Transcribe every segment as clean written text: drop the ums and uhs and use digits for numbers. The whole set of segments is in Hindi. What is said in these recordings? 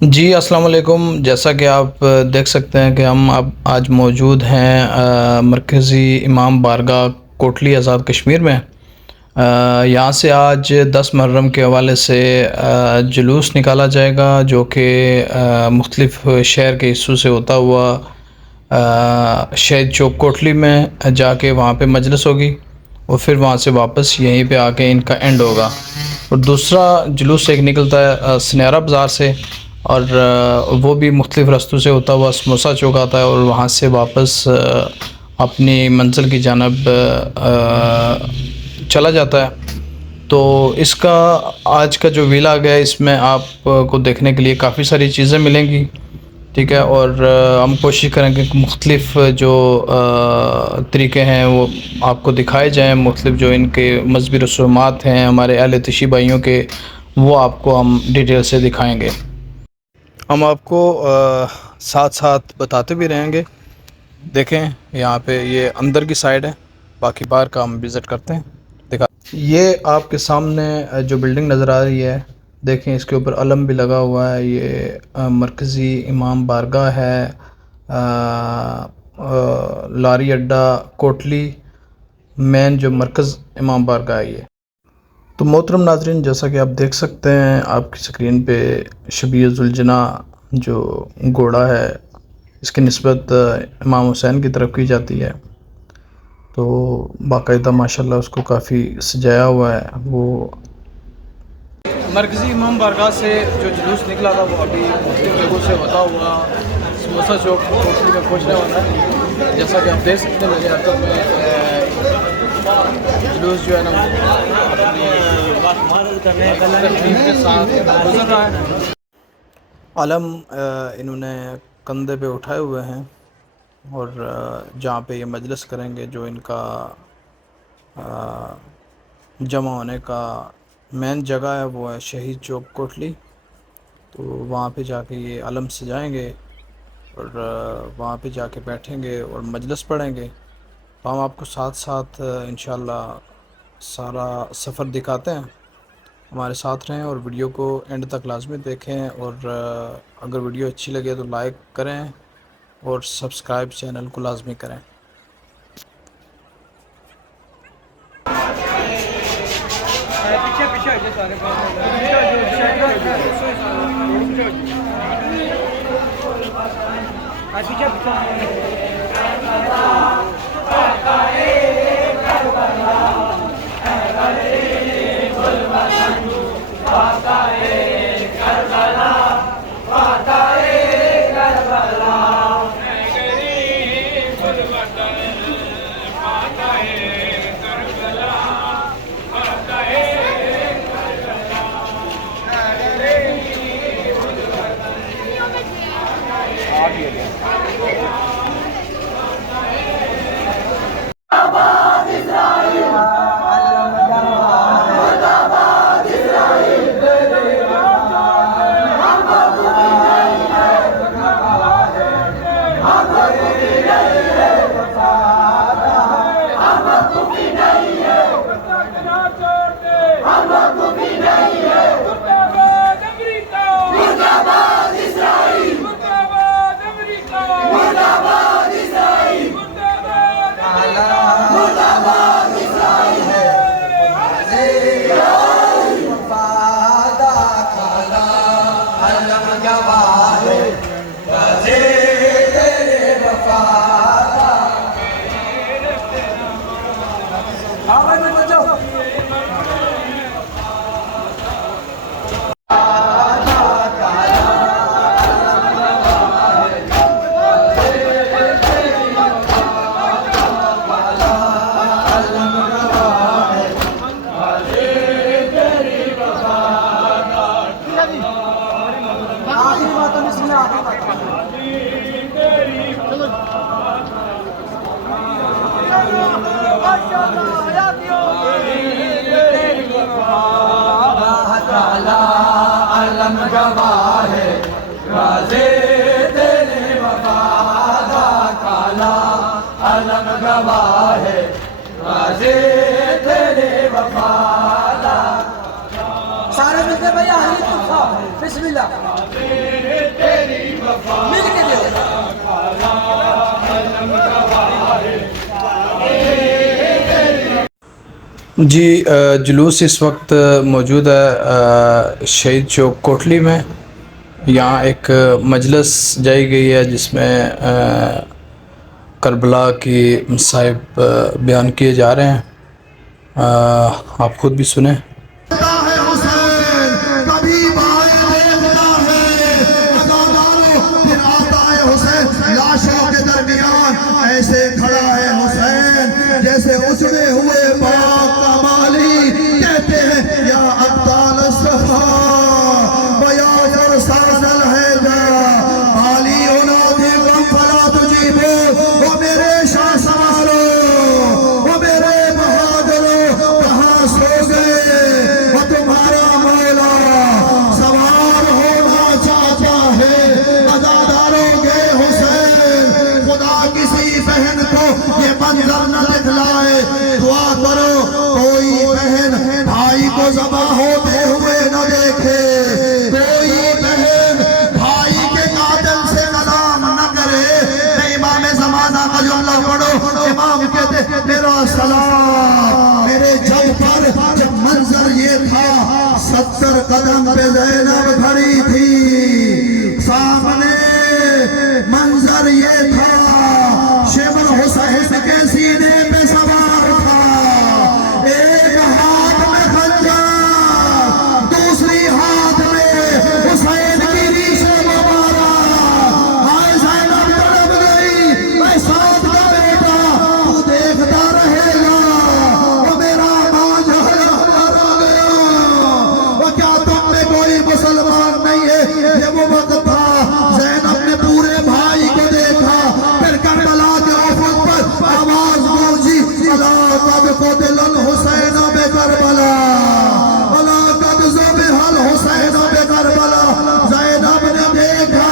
जी, अस्सलाम वालेकुम। जैसा कि आप देख सकते हैं कि हम अब आज मौजूद हैं मरकज़ी इमाम बारगाह कोटली आज़ाद कश्मीर में। यहाँ से आज 10 मुहर्रम के हवाले से जुलूस निकाला जाएगा जो कि मुख्तलिफ़ शहर के हिस्सों से होता हुआ शहीद चौक कोटली में जाके वहाँ पे मजलिस होगी और फिर वहाँ से वापस यहीं पे आके इनका एंड होगा। और दूसरा जुलूस एक निकलता है सनेरा बाज़ार से और वो भी मुख्तलिफ़ रास्तों से होता हुआ समोसा चौक आता है और वहाँ से वापस अपनी मंज़िल की जानब चला जाता है। तो इसका आज का जो व्लॉग है इसमें आपको देखने के लिए काफ़ी सारी चीज़ें मिलेंगी, ठीक है। और हम कोशिश करेंगे कि मुख्तलिफ़ जो तरीक़े हैं वो आपको दिखाए जाएँ, मुख्तलिफ़ जो इनके मज़हबी रसूमात हैं हमारे अहले तशी भाइयों के, वो आपको हम डिटेल से दिखाएँगे। हम आपको साथ साथ बताते भी रहेंगे। देखें यहाँ पे ये अंदर की साइड है, बाकी बाहर का हम विज़िट करते हैं, दिखा। ये आपके सामने जो बिल्डिंग नज़र आ रही है, देखें इसके ऊपर अलम भी लगा हुआ है। ये मरकज़ी इमाम बारगाह है, लारी अड्डा कोटली मेन जो मरकज़ इमाम बारगाह है ये। तो मोहतरम नाज़रीन, जैसा कि आप देख सकते हैं आपकी स्क्रीन पे शबीह ज़ुलजना जो घोड़ा है इसकी निस्बत इमाम हुसैन की तरफ की जाती है। तो बाकायदा माशाल्लाह उसको काफ़ी सजाया हुआ है। वो मरकज़ी इमाम बारगाह से जो जुलूस निकला था वो अभी मुख्तलिफ़ जगहों से होता हुआ समोसा चौक कोटली में पहुँचने वाला है। जैसा कि आप देख सकते हैं मेरे हाथों में जुलूस जो है ना तरतीब के साथ गुजर रहा है। अलम इन्होंने कंधे पे उठाए हुए हैं और जहाँ पे ये मजलिस करेंगे, जो इनका जमा होने का मेन जगह है वो है शहीद चौक कोटली। तो वहाँ पे जाके ये अलम सजाएंगे और वहाँ पे जाके बैठेंगे और मजलिस पढ़ेंगे। तो हम आपको साथ साथ इंशाल्लाह सारा सफ़र दिखाते हैं। हमारे साथ रहें और वीडियो को एंड तक लाजमी देखें और अगर वीडियो अच्छी लगे तो लाइक करें और सब्सक्राइब चैनल को लाजमी करें। अलम गवाह है गाज़े तेरे वफा दा काला, अलम गवाह है गाज़े तेरे वफा दा। सारे मिलते भैया बिस्मिल्लाह। जी जुलूस इस वक्त मौजूद है शहीद चौक कोटली में। यहाँ एक मजलिस जाई गई है जिसमें करबला की मसाइब बयान किए जा रहे हैं। आप ख़ुद भी सुने। ऐसे खड़ा है हुसैन जैसे उजड़े हुए बाग का माली, कहते हैं या अब्दाल सफा बया फरसाजल है जा माली औलादे गम फला तुजीबो, वो मेरे शाह सवारो, वो मेरे बहादुरो कहाँ सो गए, वो तुम्हारा मौला सवार होना चाहता है। अजादारों के हुसैन खुदा किसी बहन को ये मंजर न दिखलाए, दुआ करो कोई बहन भाई को ज़बा होते हुए न देखे, कोई बहन भाई के कातिल से कलाम न करे। इमाम ज़माना का जुमला पढ़ो, इमाम कहते मेरा सलाम मेरे जब पर जब मंजर ये था 70 कदम पे ज़ैनब खड़ी थी, सामने मंजर ये था शिमर हुसैन के सीने पे सवार था, एक हाथ में खंजर दूसरी हाथ में हुसैन की रीशे मुबारक। हाय ज़ैनब तड़प गई, मैं साथ का बेटा तू देखता रहेगा, वो मेरा मांझा मर गया, वो क्या तुम में कोई मुसलमान नहीं है। ये वो वक्त था ज़ैनब ने पूरे भाई को देखा, फिर करबला के उफक पर आवाज गूंजी अला कद क़ुतिल हुसैन बे करबला, अला कद ज़ुबिहल हुसैन बे करबला। ज़ैनब ने देखा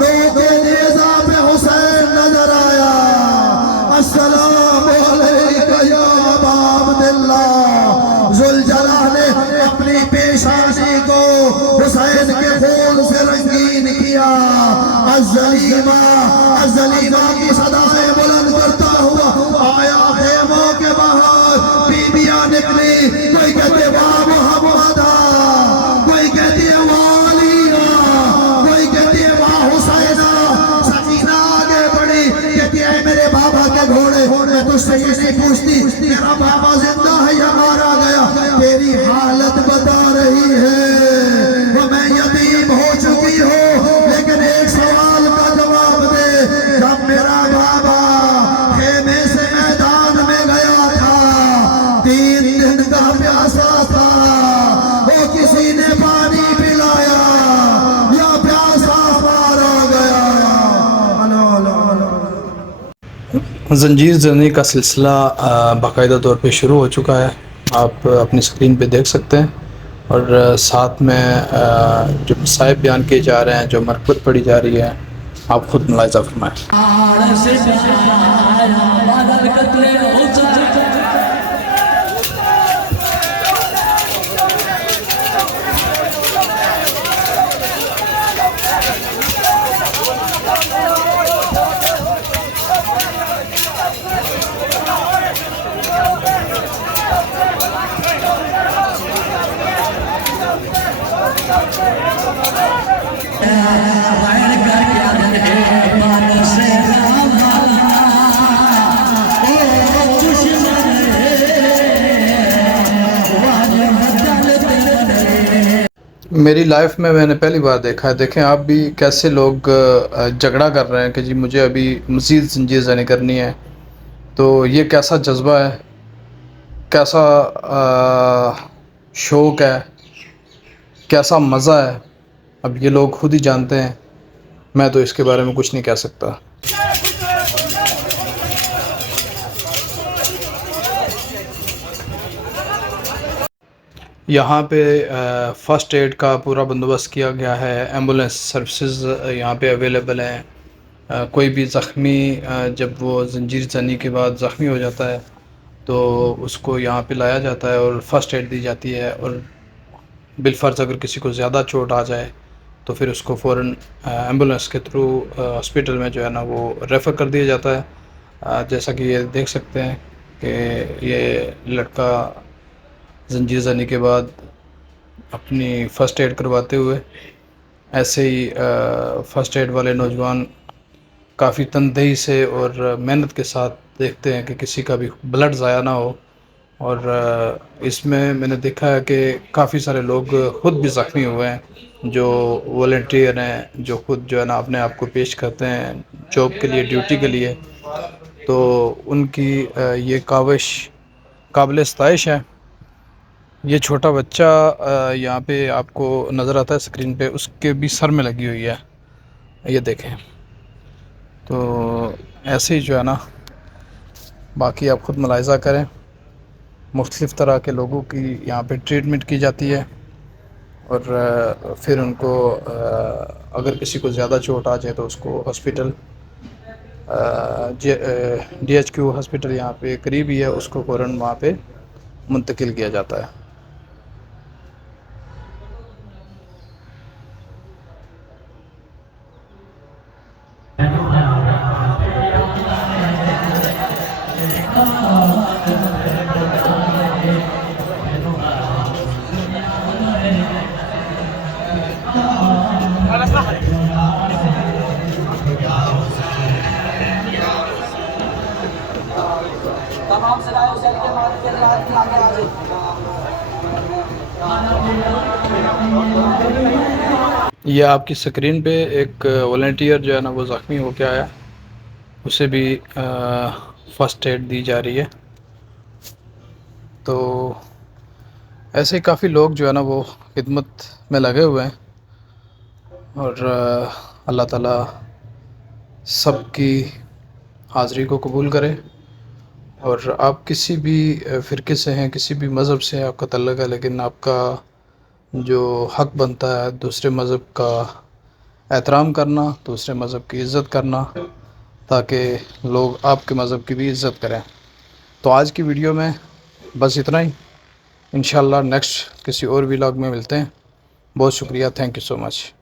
नोके नेज़ा पे हुसैन नजर आया, अस्सलामु अलैका या अबा अब्दिल्लाह। ज़ुलजलाल ने अपनी पेशानी को हुसैन के खून से रंगीन किया। अज़लीमा अज़लीमा की सदाएं बुलंद करता हुआ आया खेमों के बाहर, बीबियां निकली, कोई कहते वाह मुहम्मदा, कोई कहती है वाह अलीना, कोई कहती है वाह हुसैना। सकीना आगे बढ़ी, कहती है मेरे बाबा के घोड़े, मैं तुझसे ये नहीं पूछती मेरा बाबा जिंदा है या मारा गया, तेरी हालत बता रही है, वो मैं यतीम हो चुकी हूँ, लेकिन एक सवाल का जवाब दे, जब मेरा बाबा खेमे से मैदान में गया था 3 दिन का प्यासा था, वो किसी ने पानी पिलाया या प्यासा मारा गया। जंजीर ज़नी का सिलसिला बाकायदा तौर पे शुरू हो चुका है, आप अपनी स्क्रीन पे देख सकते हैं। और साथ में जो मसाइब बयान किए जा रहे हैं, जो मरकत पड़ी जा रही है, आप खुद मुलाहिज़ा फरमाएँ। मेरी लाइफ में मैंने पहली बार देखा है। देखें आप भी कैसे लोग झगड़ा कर रहे हैं कि जी मुझे अभी मज़ीद ज़ंजीर ज़नी करनी है। तो ये कैसा जज्बा है, कैसा शौक़ है, कैसा मज़ा है, अब ये लोग खुद ही जानते हैं, मैं तो इसके बारे में कुछ नहीं कह सकता। यहाँ पे फ़र्स्ट एड का पूरा बंदोबस्त किया गया है, एम्बुलेंस सर्विसेज यहाँ पे अवेलेबल हैं। कोई भी ज़ख्मी जब वो ज़ंजीर ज़नी के बाद ज़ख्मी हो जाता है तो उसको यहाँ पे लाया जाता है और फ़र्स्ट एड दी जाती है। और बिलफ़र्ज़ अगर किसी को ज़्यादा चोट आ जाए तो फिर उसको फ़ौरन एम्बुलेंस के थ्रू हॉस्पिटल में जो है ना वो रेफ़र कर दिया जाता है। जैसा कि ये देख सकते हैं कि ये लड़का जंजीर ज़नी के बाद अपनी फ़र्स्ट एड करवाते हुए, ऐसे ही फ़र्स्ट एड वाले नौजवान काफ़ी तनदेही से और मेहनत के साथ देखते हैं कि किसी का भी ब्लड ज़ाया ना हो। और इसमें मैंने देखा है कि काफ़ी सारे लोग ख़ुद भी ज़ख्मी हुए हैं, जो वॉलंटियर हैं, जो ख़ुद जो है ना अपने आप को पेश करते हैं जॉब के लिए, ड्यूटी के लिए। तो उनकी ये काविश काबिल सताइश है। ये छोटा बच्चा यहाँ पे आपको नज़र आता है स्क्रीन पे, उसके भी सर में लगी हुई है, ये देखें। तो ऐसे ही जो है ना, बाकी आप ख़ुद मुलाहिज़ा करें, मुख्तलिफ़ तरह के लोगों की यहाँ पे ट्रीटमेंट की जाती है। और फिर उनको अगर किसी को ज़्यादा चोट आ जाए तो उसको हॉस्पिटल DHQ हॉस्पिटल यहाँ पे करीब ही है, उसको फ़ौरन वहाँ पे मुंतकिल किया जाता है। तमाम सराय हुसैन के बाद के रात आगे आ जाए। ये आपकी स्क्रीन पे एक वॉलंटियर जो है ना वो ज़ख्मी होकर आया, उसे भी फ़र्स्ट एड दी जा रही है। तो ऐसे ही काफ़ी लोग जो है ना वो खिदमत में लगे हुए हैं। और अल्लाह ताला सबकी हाज़री को कबूल करे। और आप किसी भी फ़िरके से हैं, किसी भी मज़हब से आपका तल्लुक़ है, लेकिन आपका जो हक़ बनता है दूसरे मज़हब का एहतराम करना, दूसरे मज़हब की इज़्ज़त करना, ताकि लोग आपके मज़हब की भी इज़्ज़त करें। तो आज की वीडियो में बस इतना ही। इंशाअल्लाह नेक्स्ट किसी और व्लॉग में मिलते हैं। बहुत शुक्रिया, थैंक यू सो मच।